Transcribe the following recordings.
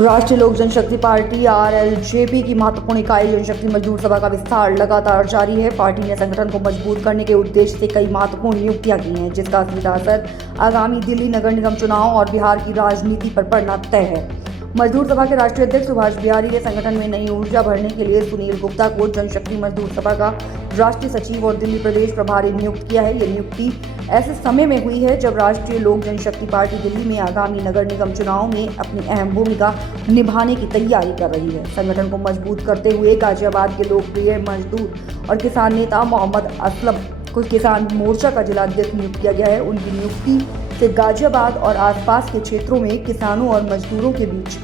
राष्ट्रीय लोक जनशक्ति party RLJP की महत्वपूर्ण इकाई जनशक्ति मजदूर सभा का विस्तार लगातार जारी है। पार्टी ने संगठन को मजबूत करने के उद्देश्य से कई महत्वपूर्ण नियुक्तियां की हैं, जिसका सीधा असर आगामी दिल्ली नगर निगम चुनाव और बिहार की राजनीति पर पड़ना तय है। मजदूर सभा के राष्ट्रीय अध्यक्ष सुभाष बिहारी ने संगठन में नई ऊर्जा भरने के लिए सुनील गुप्ता को जनशक्ति मजदूर सभा का राष्ट्रीय सचिव और दिल्ली प्रदेश प्रभारी नियुक्त किया है। ये नियुक्ति ऐसे समय में हुई है जब राष्ट्रीय लोक जनशक्ति पार्टी दिल्ली में आगामी नगर निगम चुनाव में अपनी अहम भूमिका निभाने की तैयारी कर रही है। संगठन को मजबूत करते हुए गाजियाबाद के लोकप्रिय मजदूर और किसान नेता मोहम्मद असलम को किसान मोर्चा का जिलाध्यक्ष नियुक्त किया गया है। उनकी नियुक्ति से गाजियाबाद और आसपास के क्षेत्रों में किसानों और मजदूरों के बीच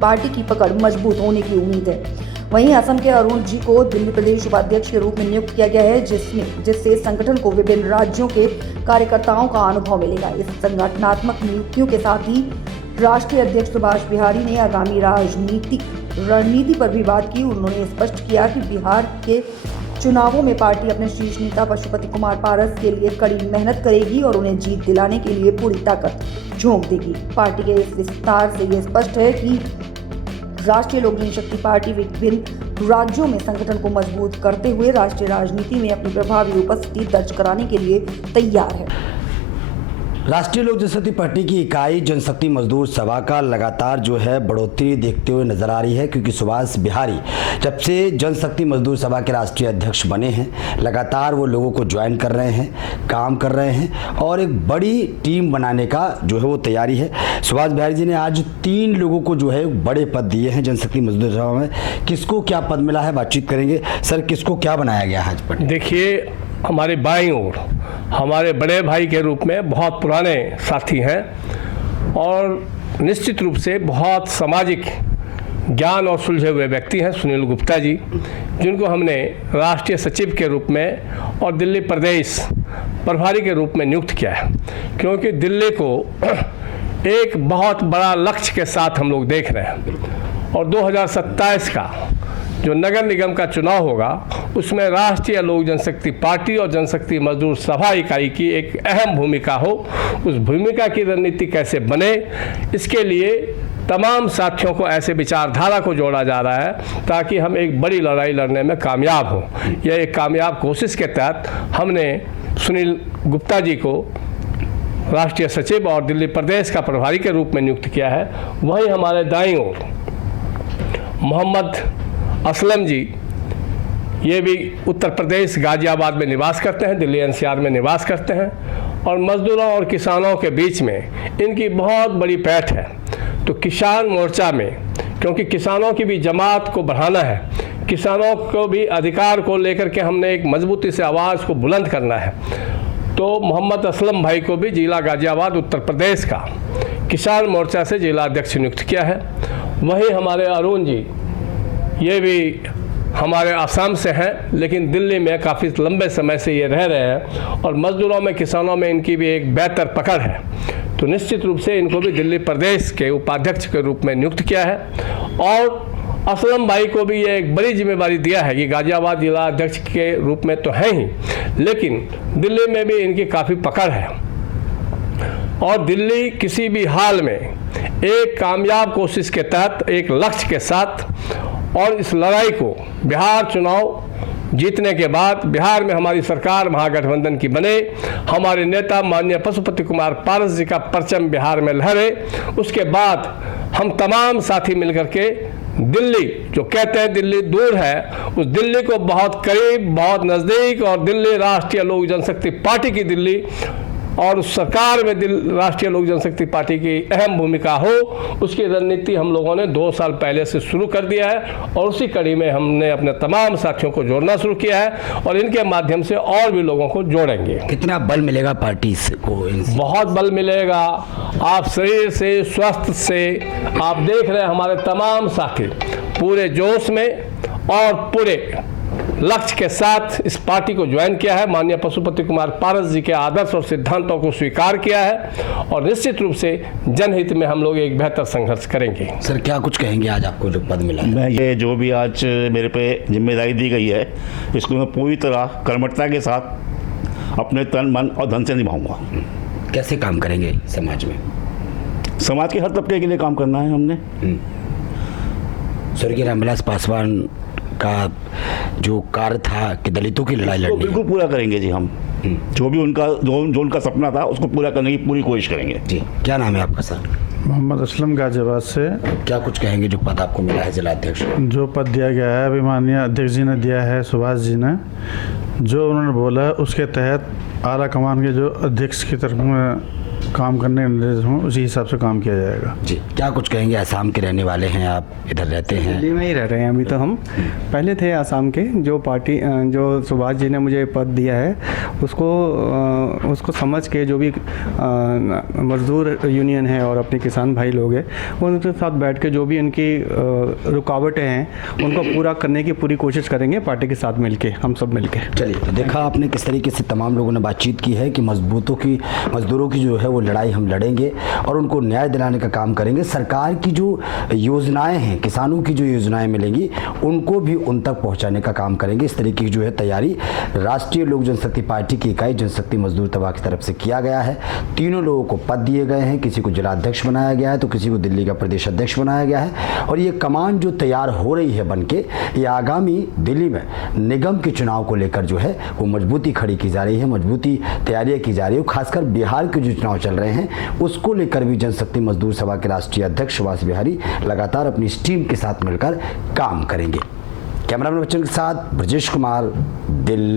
पार्टी की पकड़ मजबूत होने की उम्मीद है। वहीं असम के अरुण जी को दिल्ली प्रदेश उपाध्यक्ष के रूप में नियुक्त किया गया है, जिससे संगठन को विभिन्न राज्यों के कार्यकर्ताओं का अनुभव मिलेगा। इस संगठनात्मक नियुक्तियों के साथ ही राष्ट्रीय अध्यक्ष सुभाष बिहारी ने आगामी राजनीतिक रणनीति पर भी बात की। उन्होंने स्पष्ट किया कि बिहार के चुनावों में पार्टी अपने शीर्ष नेता पशुपति कुमार पारस के लिए कड़ी मेहनत करेगी और उन्हें जीत दिलाने के लिए पूरी ताकत झोंक देगी। पार्टी के इस विस्तार से ये स्पष्ट है कि राष्ट्रीय लोक जनशक्ति पार्टी विभिन्न राज्यों में संगठन को मजबूत करते हुए राष्ट्रीय राजनीति में अपनी प्रभावी उपस्थिति दर्ज कराने के लिए तैयार है। राष्ट्रीय लोक जनशक्ति पार्टी की इकाई जनशक्ति मजदूर सभा का लगातार जो है बढ़ोतरी देखते हुए नजर आ रही है, क्योंकि सुभाष बिहारी जब से जनशक्ति मजदूर सभा के राष्ट्रीय अध्यक्ष बने हैं लगातार वो लोगों को ज्वाइन कर रहे हैं, काम कर रहे हैं और एक बड़ी टीम बनाने का जो है वो तैयारी है। सुभाष बिहारी जी ने आज 3 लोगों को जो है बड़े पद दिए हैं जनशक्ति मजदूर सभा में। किसको क्या पद मिला है बातचीत करेंगे। सर, किसको क्या बनाया गया है आज पर? देखिए, हमारे बाईं ओर हमारे बड़े भाई के रूप में बहुत पुराने साथी हैं और निश्चित रूप से बहुत सामाजिक ज्ञान और सुलझे हुए व्यक्ति हैं सुनील गुप्ता जी, जिनको हमने राष्ट्रीय सचिव के रूप में और दिल्ली प्रदेश प्रभारी के रूप में नियुक्त किया है, क्योंकि दिल्ली को एक बहुत बड़ा लक्ष्य के साथ हम लोग देख रहे हैं और 2027 का जो नगर निगम का चुनाव होगा उसमें राष्ट्रीय लोक जनशक्ति पार्टी और जनशक्ति मजदूर सभा इकाई की एक अहम भूमिका हो। उस भूमिका की रणनीति कैसे बने, इसके लिए तमाम साथियों को ऐसे विचारधारा को जोड़ा जा रहा है ताकि हम एक बड़ी लड़ाई लड़ने में कामयाब हों। यह एक कामयाब कोशिश के तहत हमने सुनील गुप्ता जी को राष्ट्रीय सचिव और दिल्ली प्रदेश का प्रभारी के रूप में नियुक्त किया है। वहीं हमारे दाईं ओर मोहम्मद असलम जी, ये भी उत्तर प्रदेश गाजियाबाद में निवास करते हैं, दिल्ली एनसीआर में निवास करते हैं और मजदूरों और किसानों के बीच में इनकी बहुत बड़ी पैठ है। तो किसान मोर्चा में, क्योंकि किसानों की भी जमात को बढ़ाना है, किसानों को भी अधिकार को लेकर के हमने एक मजबूती से आवाज़ को बुलंद करना है, तो मोहम्मद असलम भाई को भी जिला गाजियाबाद उत्तर प्रदेश का किसान मोर्चा से जिला अध्यक्ष नियुक्त किया है। वहीं हमारे अरुण जी, ये भी हमारे आसाम से हैं लेकिन दिल्ली में काफ़ी लंबे समय से ये रह रहे हैं और मज़दूरों में किसानों में इनकी भी एक बेहतर पकड़ है, तो निश्चित रूप से इनको भी दिल्ली प्रदेश के उपाध्यक्ष के रूप में नियुक्त किया है। और असलम भाई को भी ये एक बड़ी जिम्मेदारी दिया है कि गाजियाबाद जिला अध्यक्ष के रूप में तो हैं ही, लेकिन दिल्ली में भी इनकी काफ़ी पकड़ है और दिल्ली किसी भी हाल में एक कामयाब कोशिश के तहत एक लक्ष्य के साथ और इस लड़ाई को बिहार चुनाव जीतने के बाद बिहार में हमारी सरकार महागठबंधन की बने, हमारे नेता माननीय पशुपति कुमार पारस जी का परचम बिहार में लहरे, उसके बाद हम तमाम साथी मिलकर के दिल्ली, जो कहते हैं दिल्ली दूर है, उस दिल्ली को बहुत करीब, बहुत नज़दीक और दिल्ली राष्ट्रीय लोक जनशक्ति पार्टी की दिल्ली और उस सरकार में राष्ट्रीय लोक जनशक्ति पार्टी की अहम भूमिका हो, उसकी रणनीति हम लोगों ने 2 साल पहले से शुरू कर दिया है और उसी कड़ी में हमने अपने तमाम साथियों को जोड़ना शुरू किया है और इनके माध्यम से और भी लोगों को जोड़ेंगे। कितना बल मिलेगा पार्टी को? बहुत बल मिलेगा। आप शरीर से, स्वस्थ से, आप देख रहे हैं हमारे तमाम साथी पूरे जोश में और पूरे लक्ष्य के साथ इस पार्टी को ज्वाइन किया है। माननीय पशुपति कुमार पारस जी के आदर्श और सिद्धांतों को स्वीकार किया है और निश्चित रूप से जनहित में हम लोग एक बेहतर संघर्ष करेंगे। सर, क्या कुछ कहेंगे आज आपको जो पद मिला है? मैं ये जो भी आज मेरे पे जिम्मेदारी दी गई है, इसको मैं पूरी तरह कर्मठता के साथ अपने तन मन और धन से निभाऊंगा। कैसे काम करेंगे समाज में? समाज के हर तबके के लिए काम करना है हमने। स्वर्गीय रामविलास पासवान का जो कार्य था कि दलितों की लड़ाई तो लड़नी है। बिल्कुल पूरा करेंगे जी हम। जो भी उनका जो उनका सपना था उसको पूरा करने की पूरी कोशिश करेंगे। जी, क्या नाम है आपका सर? मोहम्मद असलम गाजियाबाद से। क्या कुछ कहेंगे जो पद आपको मिला है जिलाध्यक्ष? जो पद दिया गया है अभी माननीय अध्यक्ष जी ने दिया है, सुभाष जी ने, जो उन्होंने बोला है उसके तहत आला कमान के जो अध्यक्ष की तरफ में काम करने के निर्देश हों उसी हिसाब से काम किया जाएगा। जी, क्या कुछ कहेंगे? असम के रहने वाले हैं आप, इधर रहते हैं? दिल्ली में ही रह रहे हैं अभी तो। हम पहले थे आसाम के। जो पार्टी जो सुभाष जी ने मुझे पद दिया है उसको समझ के जो भी मजदूर यूनियन है और अपने किसान भाई लोग हैं उनके साथ बैठ के जो भी उनकी रुकावटें हैं उनको पूरा करने की पूरी कोशिश करेंगे पार्टी के साथ मिलके, हम सब मिलके। चलिए, तो देखा आपने किस तरीके से तमाम लोगों ने बातचीत की है कि मजदूरों की जो है वो लड़ाई हम लड़ेंगे और उनको न्याय दिलाने का काम करेंगे। सरकार की जो योजनाएं हैं, किसानों की जो योजनाएं मिलेंगी उनको भी उन तक पहुंचाने का काम करेंगे। इस तरीके की जो है तैयारी राष्ट्रीय लोक जनशक्ति पार्टी की इकाई जनशक्ति मजदूर सभा की तरफ से किया गया है। तीनों लोगों को पद दिए गए हैं, किसी को जिलाध्यक्ष बनाया गया है तो किसी को दिल्ली का प्रदेश अध्यक्ष बनाया गया है। और ये कमान जो तैयार हो रही है बनके, ये आगामी दिल्ली में निगम के चुनाव को लेकर जो है वो मजबूती खड़ी की जा रही है, मजबूती तैयारियां की जा रही है। खासकर बिहार के जो चुनाव चल रहे हैं उसको लेकर भी जनशक्ति मजदूर सभा के राष्ट्रीय अध्यक्ष सुभाष बिहारी लगातार अपनी इस टीम के साथ मिलकर काम करेंगे। कैमरामैन बच्चन के साथ ब्रजेश कुमार, दिल्ली।